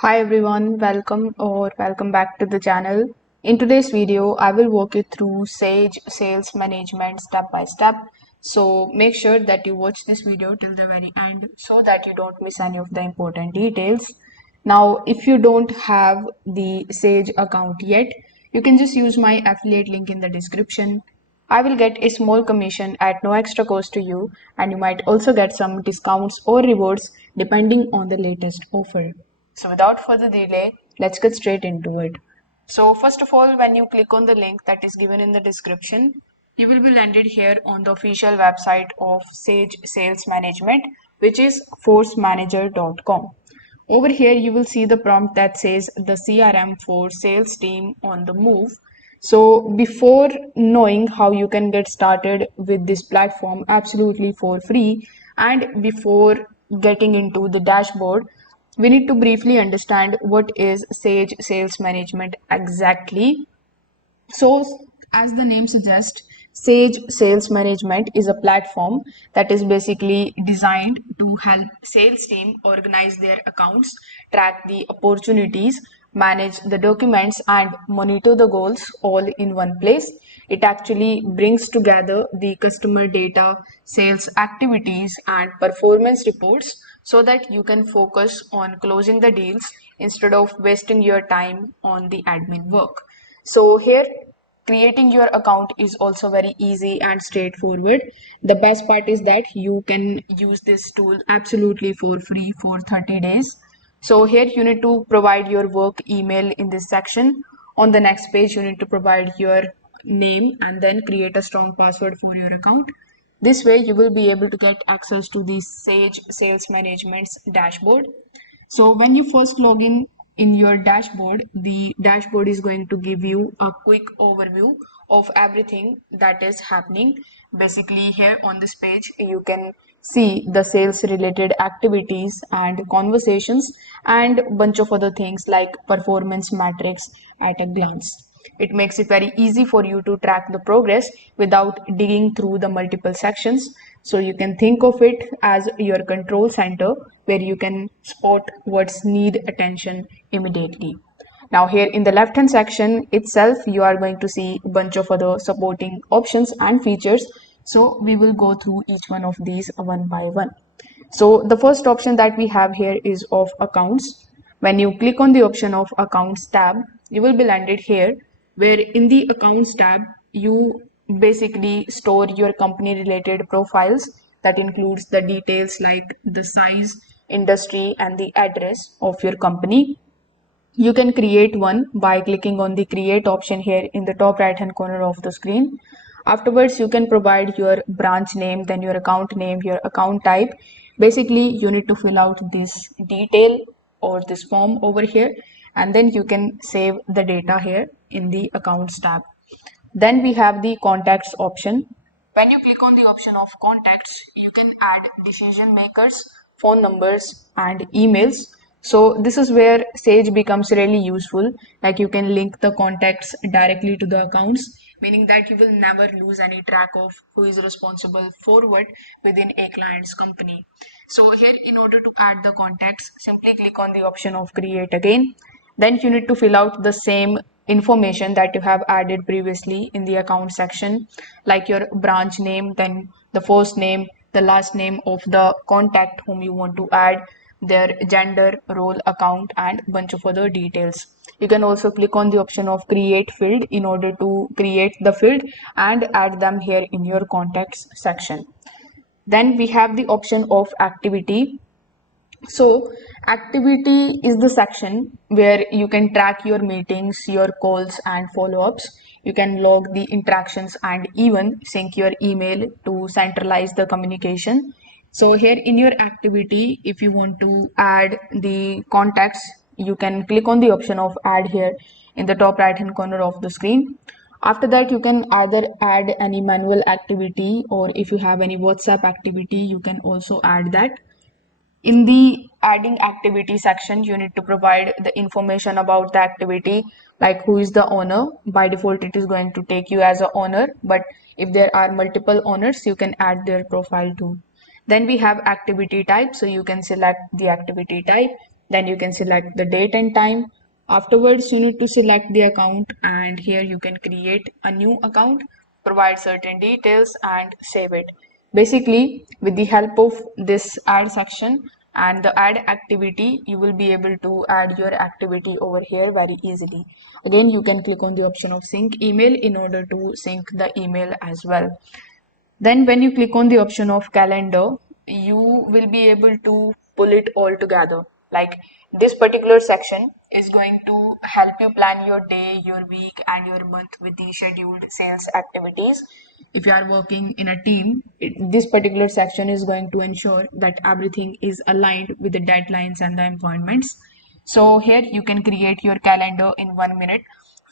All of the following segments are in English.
Hi everyone, welcome back to the channel. In today's video, I will walk you through Sage Sales Management step by step. So make sure that you watch this video till the very end so that you don't miss any of the important details. Now, if you don't have the Sage account yet, you can just use my affiliate link in the description. I will get a small commission at no extra cost to you, and you might also get some discounts or rewards depending on the latest offer. So without further delay, let's get straight into it. So first of all, when you click on the link that is given in the description, you will be landed here on the official website of Sage Sales Management, which is forcemanager.com. Over here, you will see the prompt that says the CRM for sales team on the move. So before knowing how you can get started with this platform absolutely for free, and before getting into the dashboard, we need to briefly understand what is Sage Sales Management exactly. So, as the name suggests, Sage Sales Management is a platform that is basically designed to help sales team organize their accounts, track the opportunities, manage the documents, and monitor the goals all in one place. It actually brings together the customer data, sales activities, and performance reports so that you can focus on closing the deals instead of wasting your time on the admin work. So here, creating your account is also very easy and straightforward. The best part is that you can use this tool absolutely for free for 30 days. So here you need to provide your work email in this section. On the next page, you need to provide your name and then create a strong password for your account. This way, you will be able to get access to the Sage Sales Management's dashboard. So when you first log in your dashboard, the dashboard is going to give you a quick overview of everything that is happening. Basically, here on this page, you can see the sales related activities and conversations and a bunch of other things like performance metrics at a glance. It makes it very easy for you to track the progress without digging through the multiple sections. So you can think of it as your control center where you can spot what's need attention immediately. Now here in the left hand section itself, you are going to see a bunch of other supporting options and features. So we will go through each one of these one by one. So the first option that we have here is of accounts. When you click on the option of accounts tab, you will be landed here where in the accounts tab, you basically store your company related profiles that includes the details like the size, industry, and the address of your company. You can create one by clicking on the create option here in the top right hand corner of the screen. Afterwards, you can provide your branch name, then your account name, your account type. Basically, you need to fill out this detail or this form over here, and then you can save the data here in the accounts tab. Then we have the contacts option. When you click on the option of contacts, you can add decision makers, phone numbers, and emails. So this is where Sage becomes really useful. Like you can link the contacts directly to the accounts, meaning that you will never lose any track of who is responsible for what within a client's company. So here, in order to add the contacts, simply click on the option of create again. Then you need to fill out the same information that you have added previously in the account section, like your branch name, then the first name, the last name of the contact whom you want to add, their gender, role, account, and bunch of other details. You can also click on the option of create field in order to create the field and add them here in your contacts section. Then we have the option of activity. So activity is the section where you can track your meetings, your calls, and follow-ups. You can log the interactions and even sync your email to centralize the communication. So here in your activity, if you want to add the contacts, you can click on the option of add here in the top right hand corner of the screen. After that, you can either add any manual activity, or if you have any WhatsApp activity, you can also add that. In the adding activity section, you need to provide the information about the activity, like who is the owner. By default, it is going to take you as a owner, but if there are multiple owners, you can add their profile too. Then we have activity type, so you can select the activity type. Then you can select the date and time. Afterwards, you need to select the account, and here you can create a new account, provide certain details, and save it. Basically, with the help of this add section and the add activity, you will be able to add your activity over here very easily. Again, you can click on the option of sync email in order to sync the email as well. Then when you click on the option of calendar, you will be able to pull it all together. Like, this particular section is going to help you plan your day, your week, and your month with the scheduled sales activities. If you are working in a team, this particular section is going to ensure that everything is aligned with the deadlines and the appointments. So here you can create your calendar in 1 minute.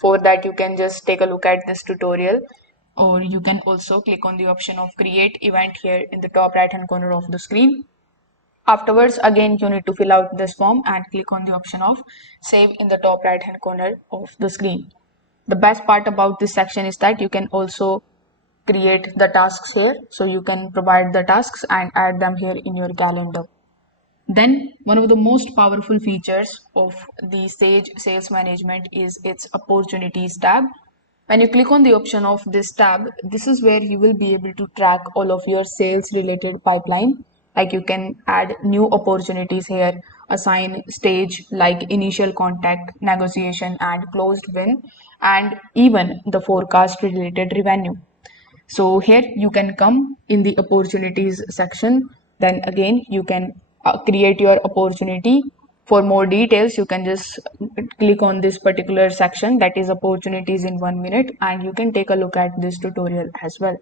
For that, you can just take a look at this tutorial, or you can also click on the option of create event here in the top right hand corner of the screen. Afterwards, again, you need to fill out this form and click on the option of save in the top right hand corner of the screen. The best part about this section is that you can also create the tasks here. So you can provide the tasks and add them here in your calendar. Then one of the most powerful features of the Sage Sales Management is its Opportunities tab. When you click on the option of this tab, this is where you will be able to track all of your sales related pipeline. Like, you can add new opportunities here, assign stage like initial contact, negotiation, and closed win, and even the forecast related revenue. So here you can come in the opportunities section. Then again, you can create your opportunity. For more details, you can just click on this particular section, that is opportunities in 1 minute, and you can take a look at this tutorial as well.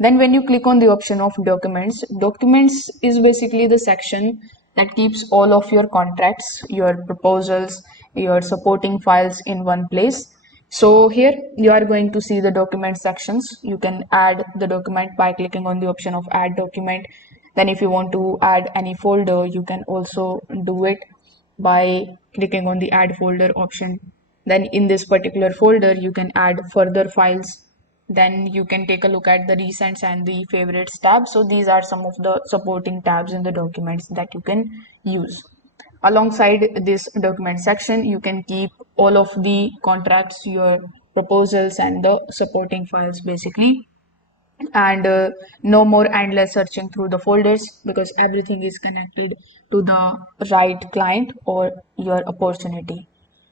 Then when you click on the option of documents, documents is basically the section that keeps all of your contracts, your proposals, your supporting files in one place. So here you are going to see the document sections. You can add the document by clicking on the option of add document. Then if you want to add any folder, you can also do it by clicking on the add folder option. Then in this particular folder, you can add further files. Then you can take a look at the recents and the favorites tab. So these are some of the supporting tabs in the documents that you can use. Alongside this document section, you can keep all of the contracts, your proposals, and the supporting files basically. And no more endless searching through the folders, because everything is connected to the right client or your opportunity.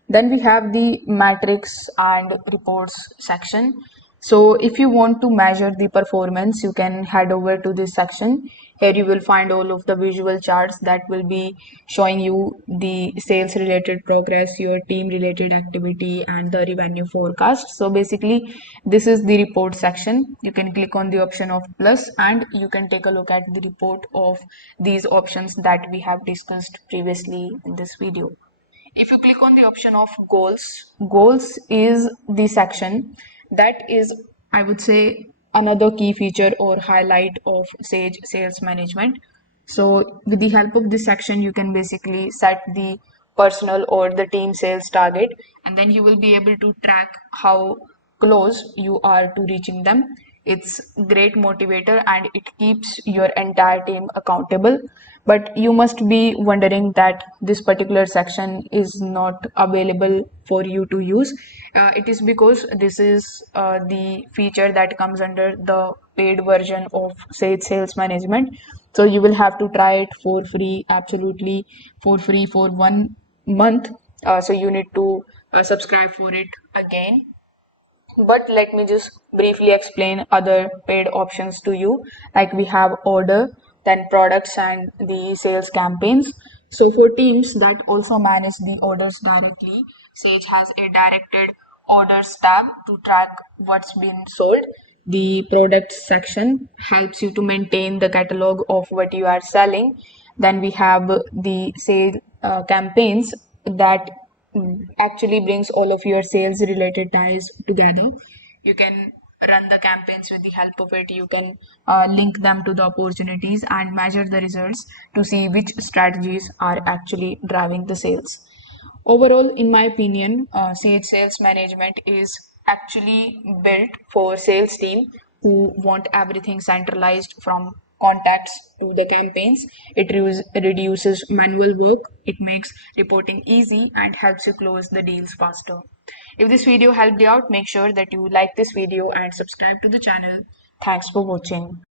Then we have the matrix and reports section. So if you want to measure the performance, you can head over to this section. Here you will find all of the visual charts that will be showing you the sales related progress, your team related activity, and the revenue forecast. So basically, this is the report section. You can click on the option of plus and you can take a look at the report of these options that we have discussed previously in this video. If you click on the option of goals is the section that is, I would say, another key feature or highlight of Sage Sales Management. So with the help of this section, you can basically set the personal or the team sales target, and then you will be able to track how close you are to reaching them. It's great motivator and it keeps your entire team accountable. But you must be wondering that this particular section is not available for you to use. It is because this is the feature that comes under the paid version of Sage Sales Management. So you will have to try it for free, absolutely for free, for 1 month. So you need to subscribe for it again. But let me just briefly explain other paid options to you. Like, we have order, then products, and the sales campaigns. So for teams that also manage the orders directly, Sage has a directed orders tab to track what's been sold. The products section helps you to maintain the catalog of what you are selling. Then we have the sale campaigns that actually brings all of your sales related ties together. You can run the campaigns with the help of it. You can link them to the opportunities and measure the results to see which strategies are actually driving the sales. Overall, in my opinion, Sage Sales Management is actually built for sales team who want everything centralized, from contacts to the campaigns. It reduces manual work, it makes reporting easy, and helps you close the deals faster. If this video helped you out, make sure that you like this video and subscribe to the channel. Thanks for watching.